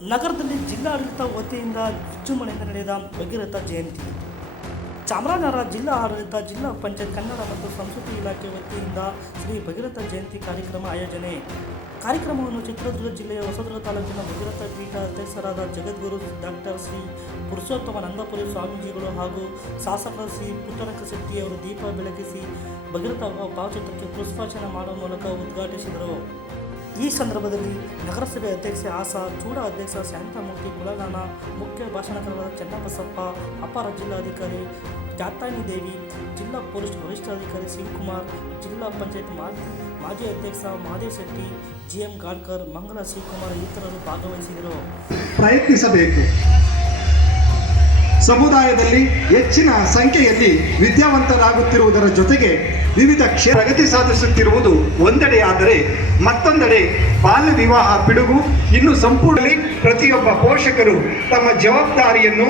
ನಗರದಲ್ಲಿ ಜಿಲ್ಲಾಡಳಿತ ವತಿಯಿಂದ ವಿಜೃಂಭಣೆಯಿಂದ ನಡೆದ ಭಗೀರಥ ಜಯಂತಿ. ಚಾಮರಾಜನಗರ ಜಿಲ್ಲಾ ಆಡಳಿತ, ಜಿಲ್ಲಾ ಪಂಚಾಯತ್, ಕನ್ನಡ ಮತ್ತು ಸಂಸ್ಕೃತಿ ಇಲಾಖೆ ವತಿಯಿಂದ ಶ್ರೀ ಭಗೀರಥ ಜಯಂತಿ ಕಾರ್ಯಕ್ರಮ ಆಯೋಜನೆ. ಕಾರ್ಯಕ್ರಮವನ್ನು ಚಿತ್ರದುರ್ಗ ಜಿಲ್ಲೆಯ ಹೊಸದುರ್ಗ ತಾಲೂಕಿನ ಭಗೀರಥ ಪೀಠ ಅಧ್ಯಕ್ಷರಾದ ಜಗದ್ಗುರು ಡಾಕ್ಟರ್ ಶ್ರೀ ಪುರುಷೋತ್ತಮಾನಂದಪುರಿ ಸ್ವಾಮೀಜಿಗಳು ಹಾಗೂ ಶಾಸಕ ಶ್ರೀ ಪುಟ್ಟರಂಗ ಶೆಟ್ಟಿಯವರು ದೀಪ ಬೆಳಗಿಸಿ ಭಗೀರಥ ಭಾವಚಿತ್ರಕ್ಕೆ ಪುಷ್ಪಾರ್ಚನೆ ಮಾಡುವ ಮೂಲಕ ಉದ್ಘಾಟಿಸಿದರು. ಈ ಸಂದರ್ಭದಲ್ಲಿ ನಗರಸಭೆ ಅಧ್ಯಕ್ಷೆ ಆಸಾ, ಚೂಡ ಅಧ್ಯಕ್ಷ ಶಾಂತಮೂರ್ತಿ, ಕುಲಗಾನ, ಮುಖ್ಯ ಭಾಷಣಕಾರರಾದ ಚೆನ್ನಬಸಪ್ಪ, ಅಪರ ಜಿಲ್ಲಾಧಿಕಾರಿ ಜ್ಞಾತಾನಿ ದೇವಿ, ಜಿಲ್ಲಾ ಪೊಲೀಸ್ ವರಿಷ್ಠಾಧಿಕಾರಿ ಶಿವಕುಮಾರ್, ಜಿಲ್ಲಾ ಪಂಚಾಯತ್ ಮಾಜಿ ಅಧ್ಯಕ್ಷ ಮಹದೇವ್ ಶೆಟ್ಟಿ, ಜಿಎಂ ಗಾಡ್ಕರ್, ಮಂಗಲ ಶಿವಕುಮಾರ್ ಇತರರು ಭಾಗವಹಿಸಿದರು. ಪ್ರಯತ್ನಿಸಬೇಕು. ಸಮುದಾಯದಲ್ಲಿ ಹೆಚ್ಚಿನ ಸಂಖ್ಯೆಯಲ್ಲಿ ವಿದ್ಯಾವಂತರಾಗುತ್ತಿರುವುದರ ಜೊತೆಗೆ ವಿವಿಧ ಪ್ರಗತಿ ಸಾಧಿಸುತ್ತಿರುವುದು ಒಂದೆಡೆಯಾದರೆ, ಮತ್ತೊಂದೆಡೆ ಬಾಲ್ಯ ವಿವಾಹ ಪಿಡುಗು ಇನ್ನು ಸಂಪೂರ್ಣ ಪ್ರತಿಯೊಬ್ಬ ಪೋಷಕರು ತಮ್ಮ ಜವಾಬ್ದಾರಿಯನ್ನು